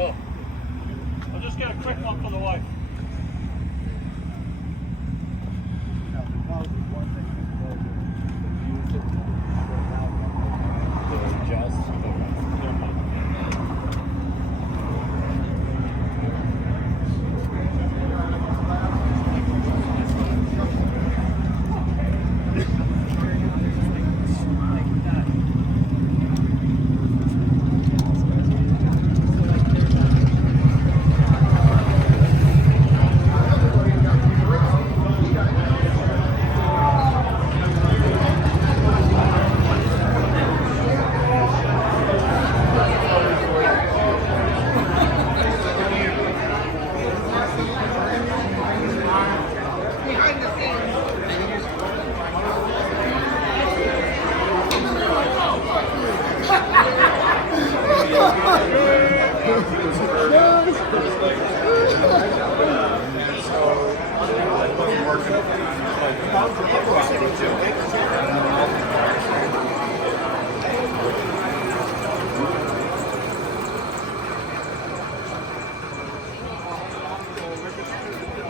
Oh. I'll just get a quick one for the wife.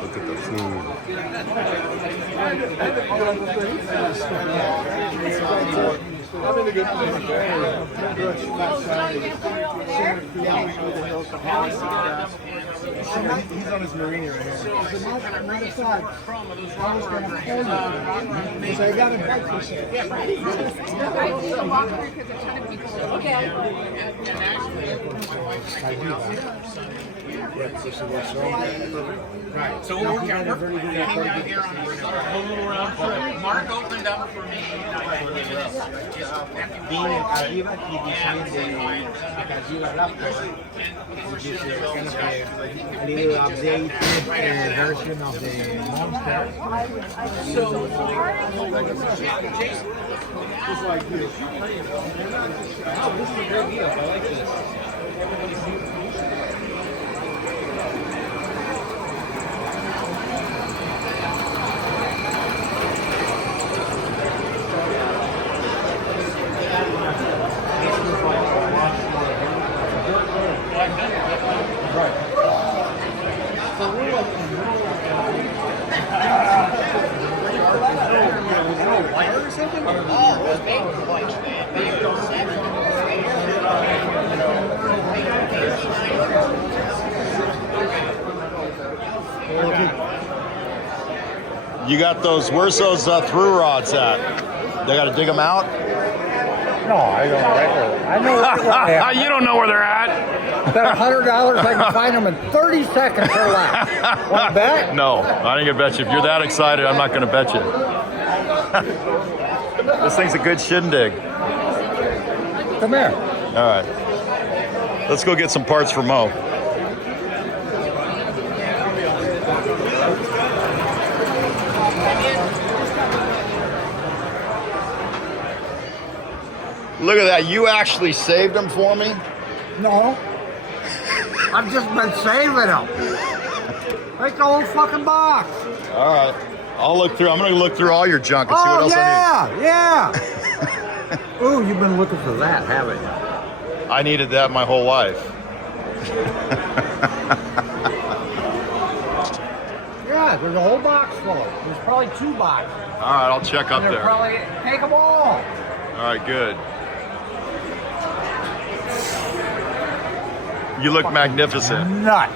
Look at the food. I'm in a good place. He's on his marina right here. As a matter of fact, I was going to call you. So I got a breakfast. I do that. Right. So we're working on hang out here on a little round trip. Mark opened up for me. Being in Arriba, he designed the Arriba Raptor, which is kind of a little updated version of the Monster. So, Jason, just like this. Wow, this is a great deal. I like this. You got those, where's those through rods at? They got to dig them out? No, I don't know. I know where they are. You don't know where they're at? Bet $100 I can find them in 30 seconds or less. Want to bet? No, I ain't gonna bet you. If you're that excited, I'm not gonna bet you. This thing's a good Shin Dig. Come here. All right. Let's go get some parts for Mo. Look at that. You actually saved them for me? No. I've just been saving them. Like the whole fucking box. All right. I'll look through. I'm going to look through all your junk and see what else I need. Yeah. Ooh, you've been looking for that, haven't you? I needed that my whole life. Yeah, there's a whole box full. There's probably 2 boxes. All right, I'll check up there. Probably take them all. All right, good. You look magnificent. Nuts.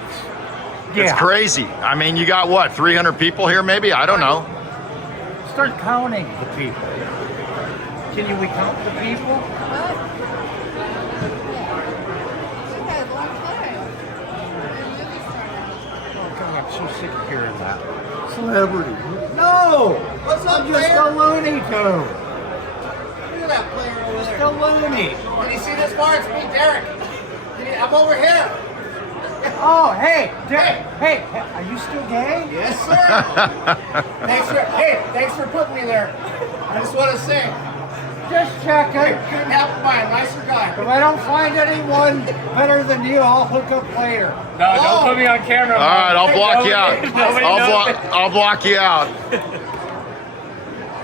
It's Yeah. crazy. I mean, you got what, 300 people here maybe? I don't know. Start counting the people. Can we count the people? Oh, God, I'm so sick of hearing that. Celebrity. No! What's up, I'm just player? a Looney Tune. Look at that player over Just there. a loony. Can you see this far? It's me, Derek. I'm over here. Oh, hey, hey, are you still gay? Yes, sir. Thanks for putting me there. I just want to say, Just checking. couldn't help it, by a nicer guy. If I don't find anyone better than you, I'll hook up later. No, don't put me on camera. All right, I'll block you out. Nobody knows. I'll block you out.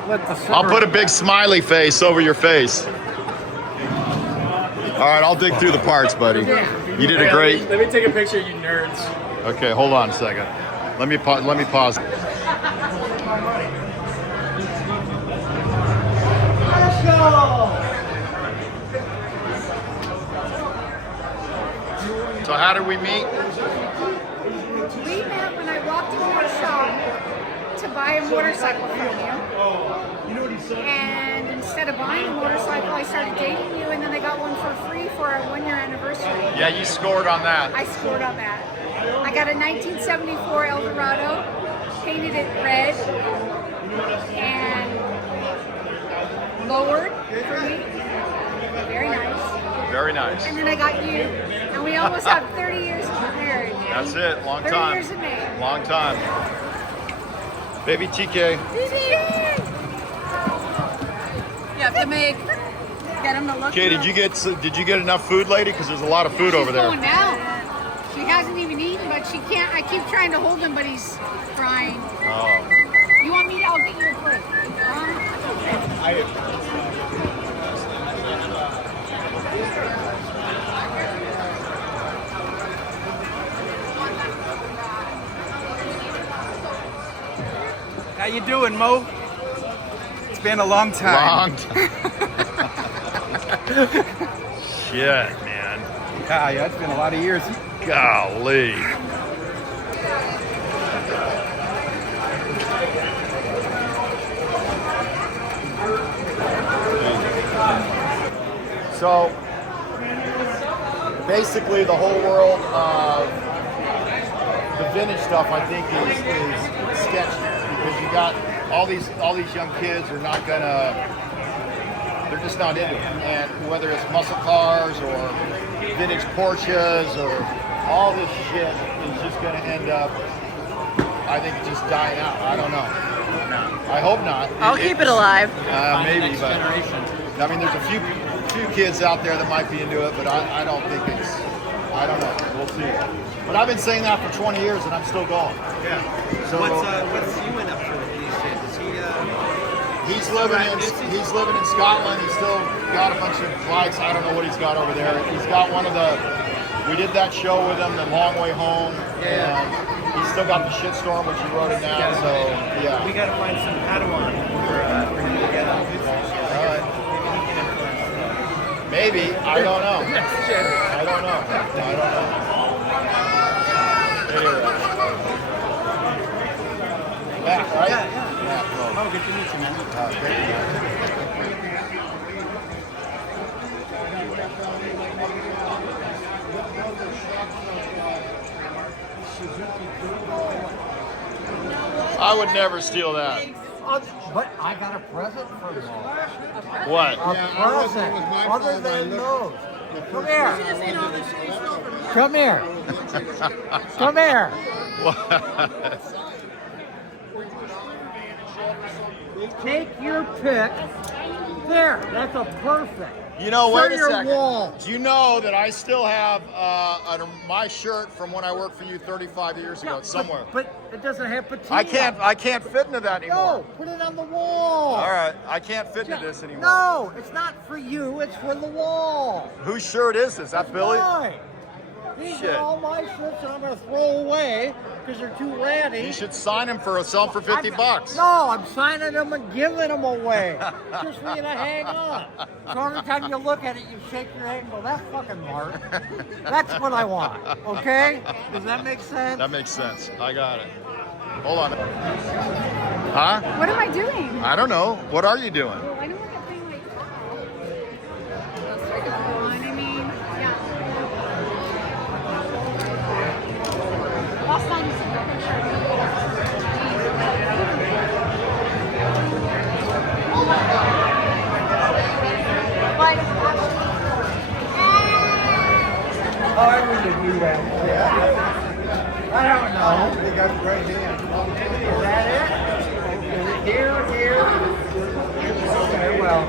Let the I'll put a big smiley face over your face. All right, I'll dig through the parts, buddy. You did a great. Let me take a picture, you nerds. Okay, hold on a second. Let me pause. So how did we meet? We met when I walked into your shop to buy a motorcycle from you. And instead of buying a motorcycle, I started dating you, and then I got one for free for our 1-year anniversary. Yeah, you scored on that. I scored on that. I got a 1974 Eldorado, painted it red, and lowered for me. Very nice. Very nice. And then I got you, and we almost have 30 years of marriage. That's it. Long 30 time. years of marriage. Long time. Baby TK. You have to get him to look. Okay, did you get enough food, lady? Because there's a lot of food over there. Going down. She hasn't even eaten, but she can't. I keep trying to hold him, but he's crying. Oh. You want me to? I'll get you a plate. How you doing, Mo? It's been a long time. Long time. Shit, man. Yeah, it's been a lot of years. Golly. So, basically the whole world of the vintage stuff, I think, is sketchy because you got all these young kids are not gonna, they're just not into it. And whether it's muscle cars or vintage Porsches or all this shit is just gonna end up, I think, just dying out. I don't know. I hope not. I'll keep it alive. Maybe, but I mean, there's a few kids out there that might be into it, but I don't think it's, I don't know. We'll see. But I've been saying that for 20 years, and I'm still going. Yeah. So What's Ewan up to these days? Is he? he's living in Scotland. He's still got a bunch of bikes. I don't know what he's got over there. He's got one of the. We did that show with him, the Long Way Home. Yeah. And he's still got the Shitstorm, which he wrote it down. So yeah. We gotta find some Padawan for him to get on. All right. Maybe. I don't know. I don't know. Anyway. Back, right? Yeah. Yeah. Oh, good to meet you, man. Great to meet you. I would never steal that. But I got a present from you. What? A present, other than those. Come here. Come here. Come here. What? Take your pick. There, that's a perfect. You know, wait For a your second. wall. Do you know that I still have my shirt from when I worked for you 35 years ago? It's somewhere. But it doesn't have patina. I can't fit into that anymore. No, put it on the wall. All right, I can't fit into this anymore. No, it's not for you. It's for the wall. Whose shirt is this? That Billy? Mine. These Shit. are all my shirts that I'm going to throw away because they're too ratty. You should sign him for sell them for $50. No, I'm signing them and giving them away just for you to hang on. So every time you look at it, you shake your head and go, "That's fucking Mark." That's what I want. Okay? Does that make sense? That makes sense. I got it. Hold on. Huh? What am I doing? I don't know. What are you doing? Well, I don't want a thing like that. You know what I mean? Yeah. Last time you took a picture of me. Like, Oh, I need to do that. I don't know. They got great hands. Is that it? Here. Okay, well.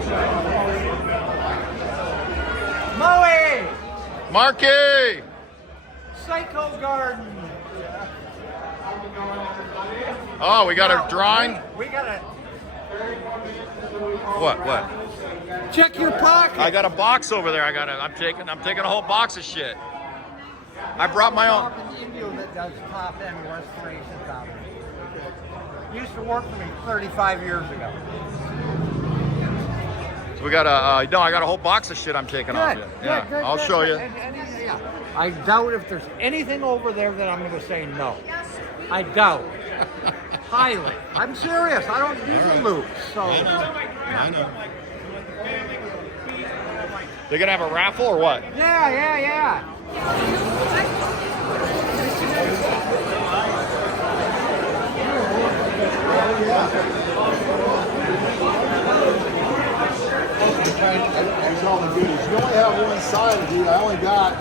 Moe! Marky! Psycho Garden. Oh, we got a drawing? We got a. What? Check your pocket. I got a box over there. I'm taking a whole box of shit. I brought my own. In India that does top end restorations out there. Used to work for me 35 years ago. So we got I got a whole box of shit I'm taking off you. Yeah, I'll show you. Yeah. I doubt if there's anything over there that I'm going to say no. I doubt. Highly. I'm serious. I don't use the loops. So. I know. They're gonna have a raffle or what? Yeah. Here's all the goodies. You only have one side, dude. I only got.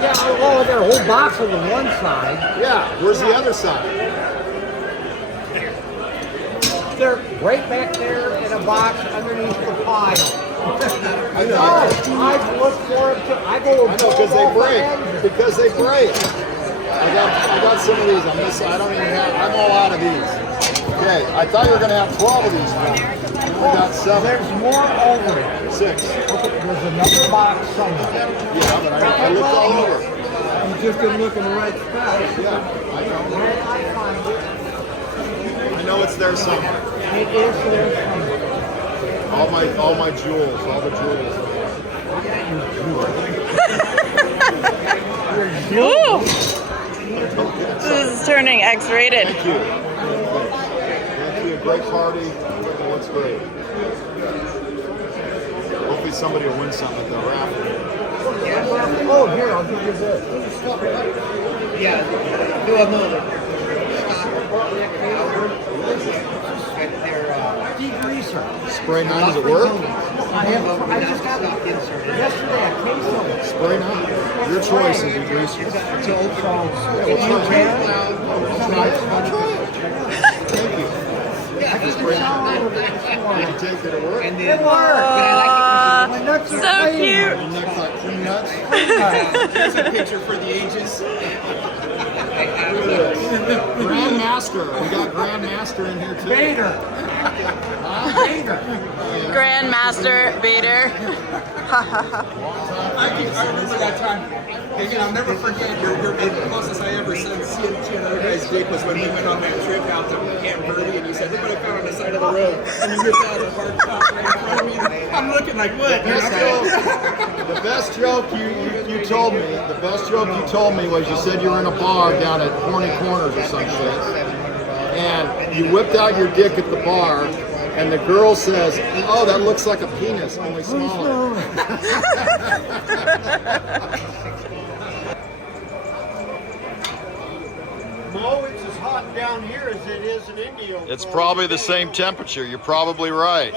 Yeah, well, there a whole box on the one side. Yeah, where's the other side? They're right back there in a box underneath the pile. I know. I've looked for them too. I go Because they break. Because they break. I got some of these. I don't even have. I'm all out of these. Okay, I thought you were gonna have 12 of these. We got 7. There's more over it. 6. There's another box somewhere. Yeah, but I looked all over. You just didn't look in the right spot. Yeah, I know. Where I find it, I know it's there somewhere. it is there somewhere. All my jewels, all the jewels. Ooh! This is turning X-rated. Thank you. Thank you. Great party. It looks great. Hopefully somebody will win something at the raffle. Oh, here, I'll give you this. Yeah. Do I know that? Degreaser. Spray 9, does it work? I just got it yesterday, a case of it. Spray 9. Your choice is a greaser. It's old Yeah, we'll try it. I'll try it. Thank you. Spray 9. Did you take it to work? And It then, worked. Aw, My nuts are so clean. cute. Your neck's like clean nuts. Here's a picture for the ages. Grandmaster. We got Grandmaster in here too. Vader. Vader. Grandmaster Bader. I remember that time. Again, I'll never forget your the closest I ever said seeing another guy's dick was when we went on that trip out to Camp Verde, and you said, look what I found on the side of the road. And you ripped out a bar top right in front of me. I'm looking like, what? The best joke you told me, was you said you were in a bar down at Horny Corners or some shit, and you whipped out your dick at the bar, and the girl says, "Oh, that looks like a penis, only smaller." Mo, it's as hot down here as it is in India. It's probably the same temperature. You're probably right.